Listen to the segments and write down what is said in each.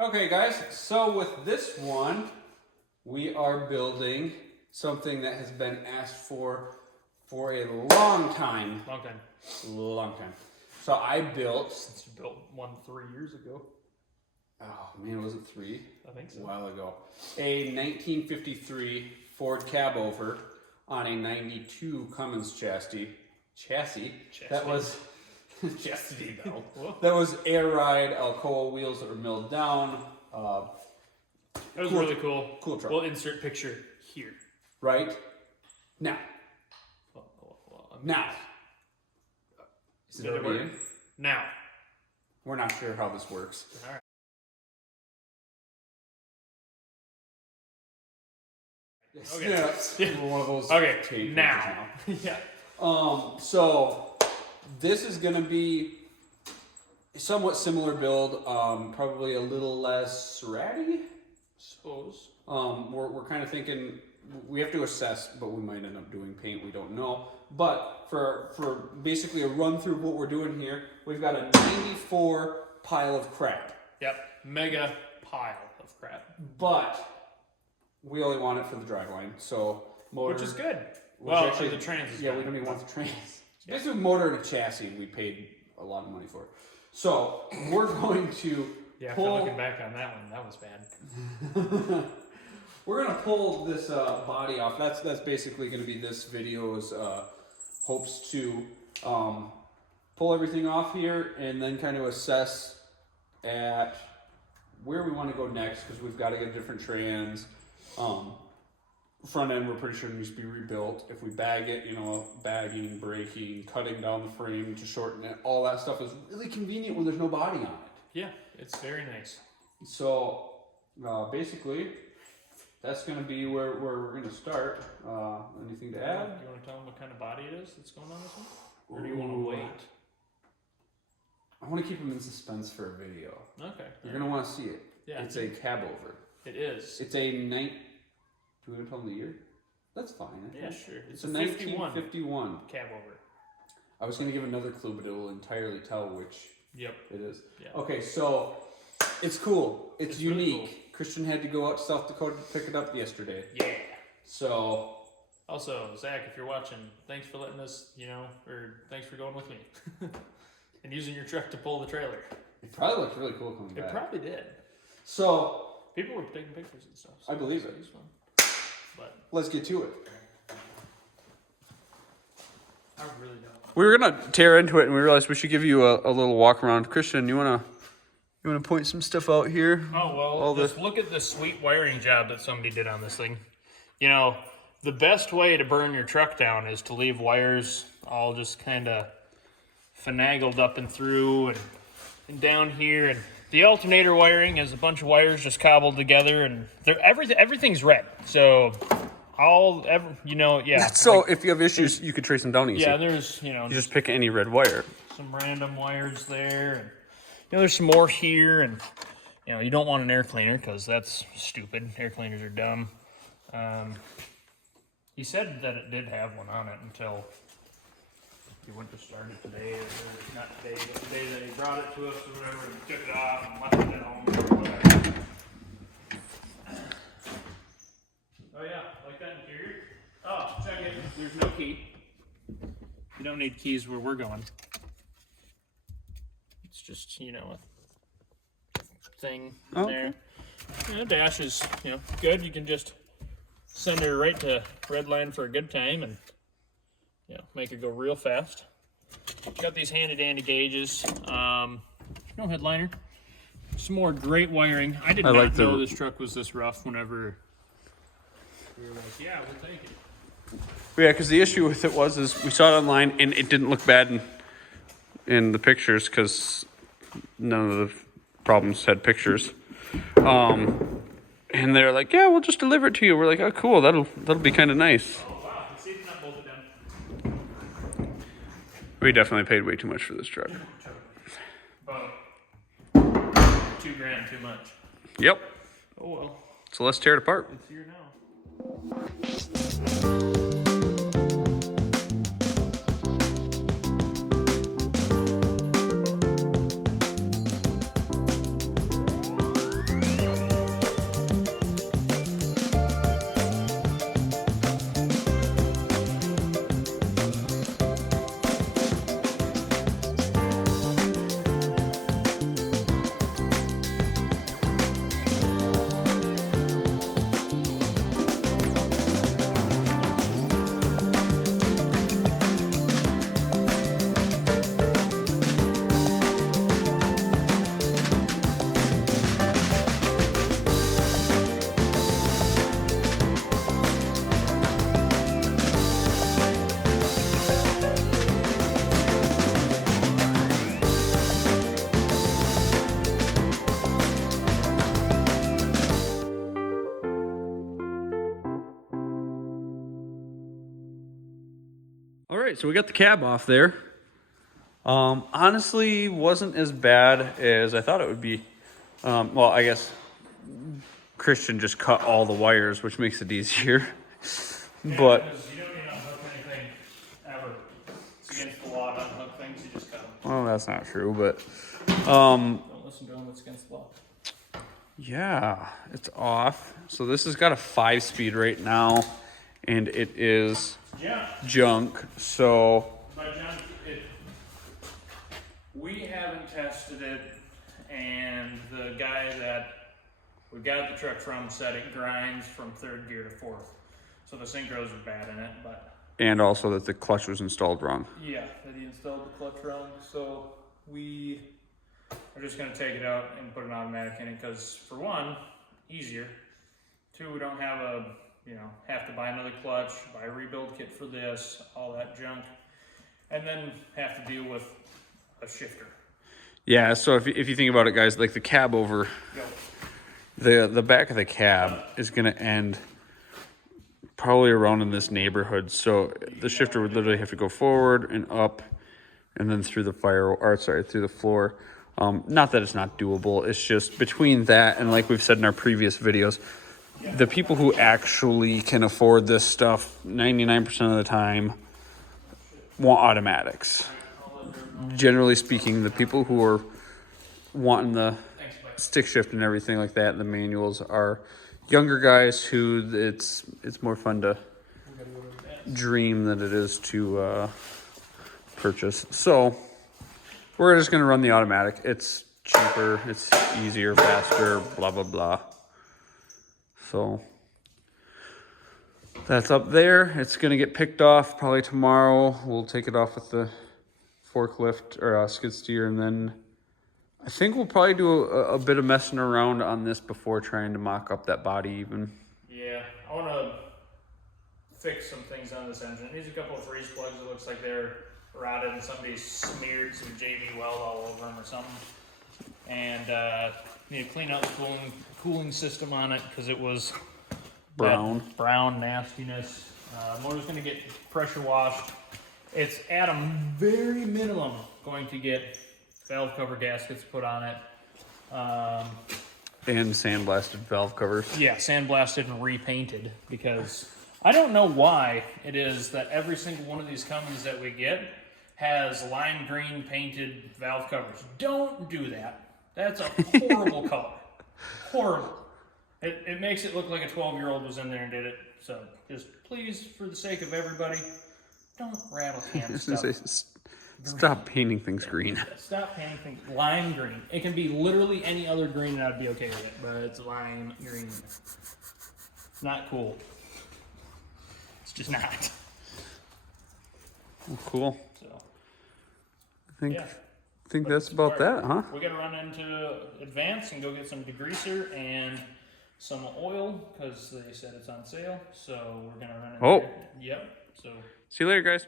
Okay guys, so with this one, we are building something that has been asked for a long time. Long time. So I built... Since you built one 3 years ago. Oh man, was it 3? I think so. A while ago. A 1953 Ford cab over on a 92 Cummins chassis. That was... chastity belt. That was air ride Alcoa wheels that were milled down. That was really cool. Cool truck. We'll insert picture here. Right? Now. Now. Is it already in? Now. We're not sure how this works. All right. Okay. Yeah. One of those okay. Now. Yeah. So this is going to be a somewhat similar build, probably a little less ratty, I suppose. We're kind of thinking we have to assess, but we might end up doing paint. We don't know. But for basically a run through of what we're doing here, we've got a 94 pile of crap. Yep, mega pile of crap. But we only want it for the driveline, so motor. Which is good. Well, actually, the trans is yeah, good. we don't even want the trans. Basically, motor and a chassis we paid a lot of money for. So we're going to pull... looking back on that one, that was bad. We're going to pull this body off. That's basically going to be this video's hopes to pull everything off here and then kind of assess at where we want to go next, because we've got to get different trans. Front end, we're pretty sure needs to be rebuilt. If we bag it, bagging, braking, cutting down the frame to shorten it, all that stuff is really convenient when there's no body on it. Yeah, it's very nice. So basically, that's going to be where we're going to start. Anything to add? You want to tell them what kind of body it is that's going on this one? Or do you want to wait? I want to keep them in suspense for a video. Okay. You're going to want to see it. Yeah. It's a cab over. It is. It's a night. Do we want to tell them the year? That's fine. Yeah, sure. It's a 1951 cab over. I was going to give another clue, but it will entirely tell which it is. Yeah. Okay, so it's cool. It's unique. Really cool. Christian had to go out to South Dakota to pick it up yesterday. Yeah. So. Also, Zach, if you're watching, thanks for letting us, or thanks for going with me. And using your truck to pull the trailer. It probably looked really cool coming back. It probably did. So. People were taking pictures and stuff. So I believe it. Was fun. But let's get to it. I really don't. We were gonna tear into it, and we realized we should give you a little walk around. Christian, you wanna point some stuff out here? Oh well, just look at the sweet wiring job that somebody did on this thing. The best way to burn your truck down is to leave wires all just kind of finagled up and through and down here, and the alternator wiring is a bunch of wires just cobbled together, and everything's red. So So if you have issues, you could trace them down easy. Yeah, there's you just pick any red wire. Some random wires there, and there's some more here, and you don't want an air cleaner because that's stupid. Air cleaners are dumb. He said that it did have one on it until he went to start it today, or not today, but the day that he brought it to us or whatever, and took it off and left it at home or whatever. Oh yeah, like that interior. Oh, check it. There's no key. You don't need keys where we're going. It's just, a thing in there. Dash is, good. You can just send her right to Redline for a good time and, make her go real fast. Got these handy dandy gauges. No headliner. Some more great wiring. I did not know this truck was this rough whenever we were like, yeah, we'll take it. Yeah, because the issue with it is we saw it online and it didn't look bad in the pictures because none of the problems had pictures. And they're like, yeah, we'll just deliver it to you. We're like, oh, cool. That'll be kind of nice. Oh, wow. See, it's not bolted down. We definitely paid way too much for this truck. About $2,000 too much. Yep. Oh, well. So let's tear it apart. It's here now. right, so we got the cab off there. Honestly, wasn't as bad as I thought it would be. Well, I guess Christian just cut all the wires, which makes it easier. Yeah, But because you don't need to unhook anything ever. It's against the law to unhook things, you just cut them. well, that's not true. But Don't listen to them, it's against the law. yeah, it's off. So this has got a 5-speed right now, and it is junk. So But John, we haven't tested it, and the guy that we got the truck from said it grinds from 3rd gear to 4th. So the synchros are bad in it, but... And also that the clutch was installed wrong. Yeah, that he installed the clutch wrong. So we are just going to take it out and put an automatic in it because, for one, easier. 2, we don't have have to buy another clutch, buy a rebuild kit for this, all that junk, and then have to deal with a shifter. Yeah, so if you think about it, guys, like the cab over, the back of the cab is going to end probably around in this neighborhood. So the shifter would literally have to go forward and up and then through the through the floor. Not that it's not doable. It's just between that and, like we've said in our previous videos, the people who actually can afford this stuff 99% of the time want automatics. Generally speaking, the people who are wanting the stick shift and everything like that, the manuals, are younger guys who it's more fun to dream than it is to purchase. So we're just going to run the automatic. It's cheaper, it's easier, faster, blah, blah, blah. So that's up there. It's going to get picked off probably tomorrow. We'll take it off with the forklift or skid steer, and then I think we'll probably do a bit of messing around on this before trying to mock up that body even. Yeah, I want to fix some things on this engine. There's a couple of freeze plugs. It looks like they're rotted and somebody smeared some JB Weld all over them or something. And need to clean out the cooling system on it because it was brown nastiness. Motor's going to get pressure washed. It's at a very minimum going to get valve cover gaskets put on it. And sandblasted valve covers. Yeah, sandblasted and repainted, because I don't know why it is that every single one of these Cummins that we get has lime green painted valve covers. Don't do that. That's a horrible color. Horrible. It makes it look like a 12-year-old was in there and did it. So just please, for the sake of everybody, don't rattle can stuff. Stop painting things green. Stop painting things lime green. It can be literally any other green and I'd be okay with it, but it's lime green. Not cool. It's just not. Well, cool. So I think that's about that, huh? We gotta run into Advance and go get some degreaser and some oil because they said it's on sale. So we're gonna run in there. Yep. So see you later, guys.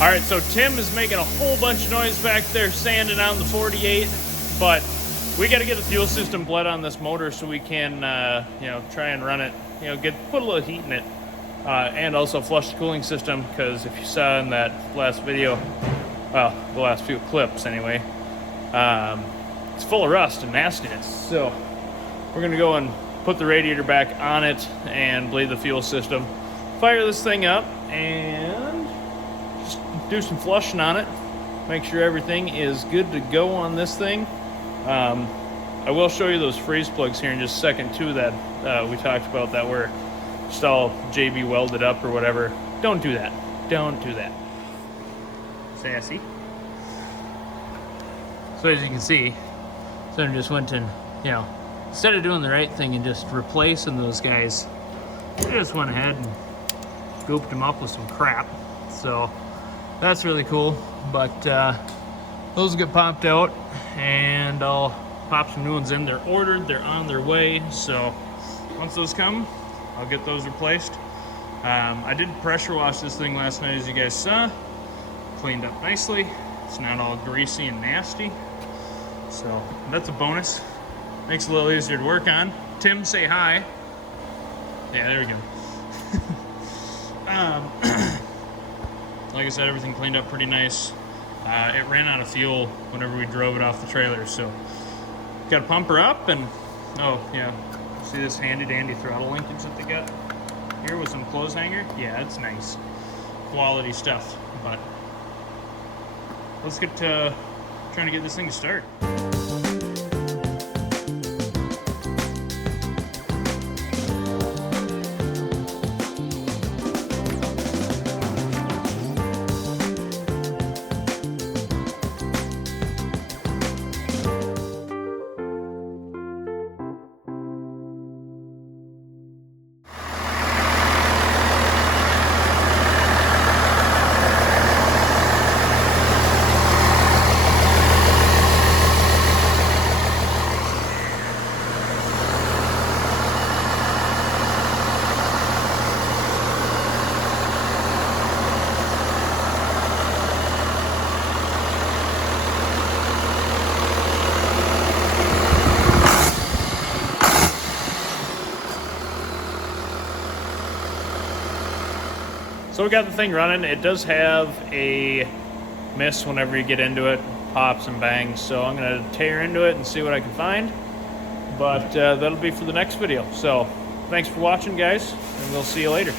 all right, so Tim is making a whole bunch of noise back there sanding on the 48, but we got to get the fuel system bled on this motor so we can, try and run it, put a little heat in it, and also flush the cooling system, because if you saw in that last video, well, the last few clips anyway, it's full of rust and nastiness. So we're going to go and put the radiator back on it and bleed the fuel system, fire this thing up, and just do some flushing on it, make sure everything is good to go on this thing. I will show you those freeze plugs here in just a second too that we talked about that were just all JB welded up or whatever. Don't do that. Don't do that. Sassy. So as you can see, Center just went and, instead of doing the right thing and just replacing those guys, they just went ahead and gooped them up with some crap. So that's really cool, but those get popped out, and I'll pop some new ones in. They're ordered, they're on their way, so once those come, I'll get those replaced. I did pressure wash this thing last night, as you guys saw. Cleaned up nicely. It's not all greasy and nasty, so that's a bonus. Makes it a little easier to work on. Tim, say hi. Yeah, there we go. Like I said, everything cleaned up pretty nice. It ran out of fuel whenever we drove it off the trailer, so got to pump her up. And oh yeah, see this handy dandy throttle linkage that they got here with some clothes hanger? Yeah, it's nice quality stuff. But let's get to trying to get this thing to start. So we got the thing running. It does have a miss whenever you get into it, pops and bangs. So I'm gonna tear into it and see what I can find. But that'll be for the next video. So thanks for watching, guys, and we'll see you later.